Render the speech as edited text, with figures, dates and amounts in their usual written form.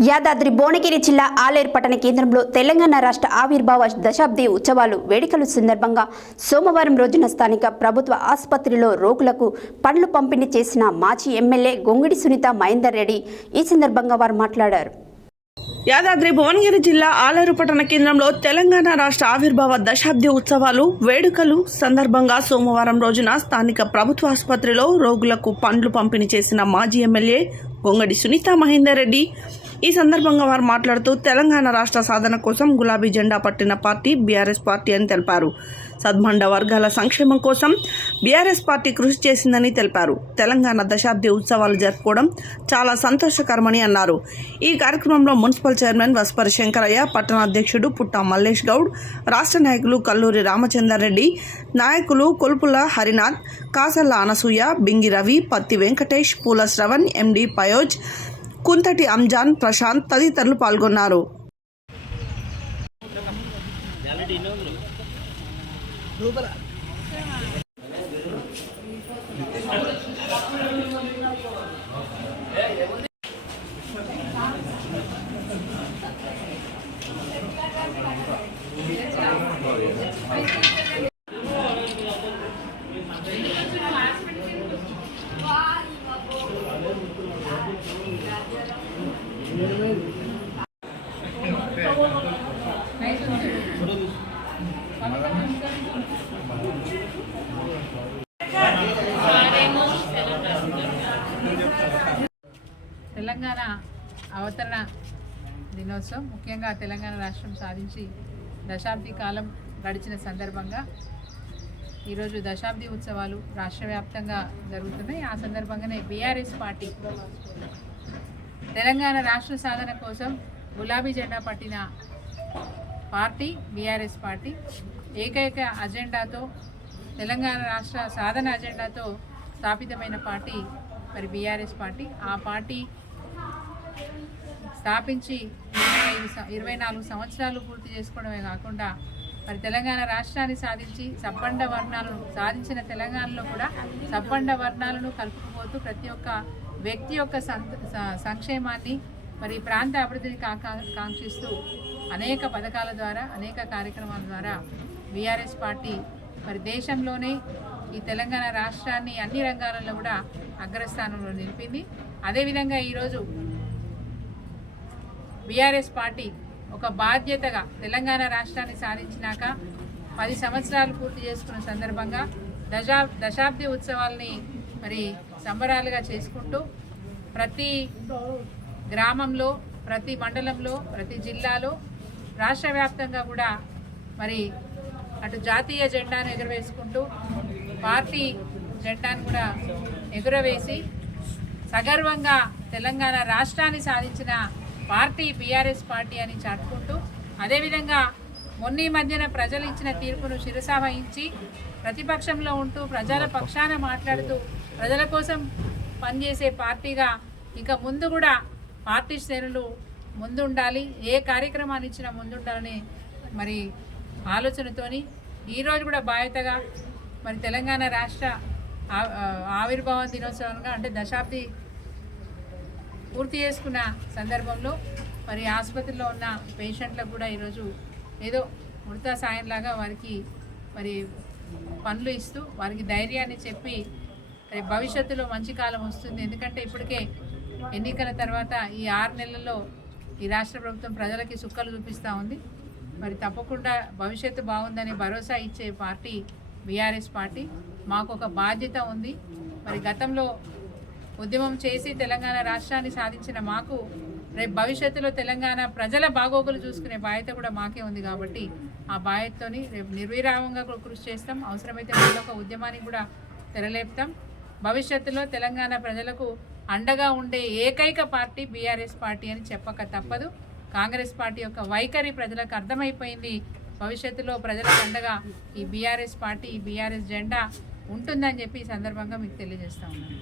యాదాద్రి భువనగిరి జిల్లా ఆలేరు పట్టణ కేంద్రంలో తెలంగాణ రాష్ట్ర ఆవిర్భావ దశాబ్ది ఉత్సవాలు వేడుకల సందర్భంగా సోమవారం రోజున స్థానిక ప్రభుత్వ ఆసుపత్రిలో రోగులకు పండ్లు పంపిణీ చేసిన మాజీ ఎమ్మెల్యే గొంగిడి సునీత మహేందర్ రెడ్డి ఈ సందర్భంగా వారు మాట్లాడారు. యాదాద్రి భువనగిరి జిల్లా ఆలేరు పట్టణ కేంద్రంలో తెలంగాణ రాష్ట్ర ఆవిర్భావ దశాబ్ది ఉత్సవాలు వేడుకలు సందర్భంగా సోమవారం రోజున స్థానిక ప్రభుత్వ ఆసుపత్రిలో రోగులకు పండ్లు పంపిణీ చేసిన మాజీ ఎమ్మెల్యే గొంగిడి సునీత మహేందర్ రెడ్డి ఈ సందర్భంగా వారు మాట్లాడుతూ తెలంగాణ రాష్ట్ర సాధన కోసం గులాబీ జెండా పట్టిన పార్టీ బీఆర్ఎస్ పార్టీ అని తెలిపారు. సద్మండ వర్గాల సంక్షేమం కోసం బీఆర్ఎస్ పార్టీ కృషి చేసిందని తెలిపారు. తెలంగాణ దశాబ్ది ఉత్సవాలు జరుపుకోవడం చాలా సంతోషకరమని అన్నారు. ఈ కార్యక్రమంలో మున్సిపల్ చైర్మన్ వస్పరి శంకరయ్య, పట్టణ అధ్యక్షుడు పుట్ట మల్లేష్ గౌడ్, రాష్ట్ర నాయకులు కల్లూరి రామచందర్ రెడ్డి, నాయకులు కొల్పుల హరినాథ్, కాసల్ల అనసూయ, బింగి రవి, పత్తి వెంకటేష్, పూల శ్రవణ్, ఎండి పయోజ్, కుంతటి అంజాన్, ప్రశాంత్ తదితరులు పాల్గొన్నారు. తెలంగాణ అవతరణ దినోత్సవం ముఖ్యంగా తెలంగాణ రాష్ట్రం సాధించి దశాబ్ది కాలం గడిచిన సందర్భంగా ఈరోజు దశాబ్ది ఉత్సవాలు రాష్ట్ర వ్యాప్తంగా జరుగుతున్నాయి. ఆ సందర్భంగానే బీఆర్ఎస్ పార్టీ తెలంగాణ రాష్ట్ర సాధన కోసం గులాబీ జెండా పట్టిన పార్టీ బీఆర్ఎస్ పార్టీ ఏకైక అజెండాతో తెలంగాణ రాష్ట్ర సాధన అజెండాతో స్థాపితమైన పార్టీ మరి బీఆర్ఎస్ పార్టీ. ఆ పార్టీ స్థాపించి 24 సంవత్సరాలు పూర్తి చేసుకోవడమే కాకుండా మరి తెలంగాణ రాష్ట్రాన్ని సాధించి సబ్బండ వర్ణాలను సాధించిన తెలంగాణలో కూడా సబ్బండ వర్ణాలను కలుపుకుపోతూ ప్రతి ఒక్క వ్యక్తి యొక్క సంక్షేమాన్ని మరి ప్రాంత అభివృద్ధిని కాంక్షిస్తూ అనేక పథకాల ద్వారా అనేక కార్యక్రమాల ద్వారా బీఆర్ఎస్ పార్టీ మరి దేశంలోనే ఈ తెలంగాణ రాష్ట్రాన్ని అన్ని రంగాలలో కూడా అగ్రస్థానంలో నిలిపింది. అదేవిధంగా ఈరోజు బీఆర్ఎస్ పార్టీ ఒక బాధ్యతగా తెలంగాణ రాష్ట్రాన్ని సాధించినాక 10 సంవత్సరాలు పూర్తి చేసుకున్న సందర్భంగా దశాబ్ది ఉత్సవాల్ని మరి సంబరాలుగా చేసుకుంటూ ప్రతి గ్రామంలో, ప్రతి మండలంలో, ప్రతి జిల్లాలో రాష్ట్ర వ్యాప్తంగా కూడా మరి అటు జాతీయ జెండాను ఎగురవేసుకుంటూ పార్టీ జెండాను కూడా ఎగురవేసి సగర్వంగా తెలంగాణ రాష్ట్రాన్ని సాధించిన పార్టీ బీఆర్ఎస్ పార్టీ అని చాటుకుంటూ అదేవిధంగా మొన్న మధ్యన ప్రజలు ఇచ్చిన తీర్పును శిరసావహించి ప్రతిపక్షంలో ఉంటూ ప్రజల పక్షాన మాట్లాడుతూ ప్రజల కోసం పనిచేసే పార్టీగా ఇంకా ముందు కూడా పార్టీ శ్రేణులు ముందుండాలి, ఏ కార్యక్రమాన్ని ఇచ్చినా ముందుండాలని మరి ఆలోచనతోని ఈరోజు కూడా బాధ్యతగా మరి తెలంగాణ రాష్ట్ర ఆవిర్భావ దినోత్సవంగా అంటే దశాబ్ది పూర్తి చేసుకున్న సందర్భంలో మరి ఆసుపత్రిలో ఉన్న పేషెంట్లకు కూడా ఈరోజు ఏదో ఉడతా సాయంలాగా వారికి మరి పనులు ఇస్తూ వారికి ధైర్యాన్ని చెప్పి మరి భవిష్యత్తులో మంచి కాలం వస్తుంది. ఎందుకంటే ఇప్పటికే ఎన్నికల తర్వాత ఈ 6 నెలల్లో ఈ రాష్ట్ర ప్రభుత్వం ప్రజలకి సుక్కలు చూపిస్తూ ఉంది. మరి తప్పకుండా భవిష్యత్తు బాగుందని భరోసా ఇచ్చే పార్టీ బీఆర్ఎస్ పార్టీ. మాకు ఒక బాధ్యత ఉంది. మరి గతంలో ఉద్యమం చేసి తెలంగాణ రాష్ట్రాన్ని సాధించిన మాకు రేపు భవిష్యత్తులో తెలంగాణ ప్రజల బాగోగులు చూసుకునే బాధ్యత కూడా మాకే ఉంది. కాబట్టి ఆ బాధ్యతతోని రేపు నిర్విరామంగా కృషి చేస్తాం. అవసరమైతే మరొక ఉద్యమానికి కూడా తెరలేపుతాం. భవిష్యత్తులో తెలంగాణ ప్రజలకు అండగా ఉండే ఏకైక పార్టీ బీఆర్ఎస్ పార్టీ అని చెప్పక తప్పదు. కాంగ్రెస్ పార్టీ యొక్క వైఖరి ప్రజలకు అర్థమైపోయింది. భవిష్యత్తులో ప్రజలకు అండగా ఈ బీఆర్ఎస్ పార్టీ, ఈ బీఆర్ఎస్ జెండా ఉంటుందని చెప్పి ఈ సందర్భంగా మీకు తెలియజేస్తా ఉన్నాను.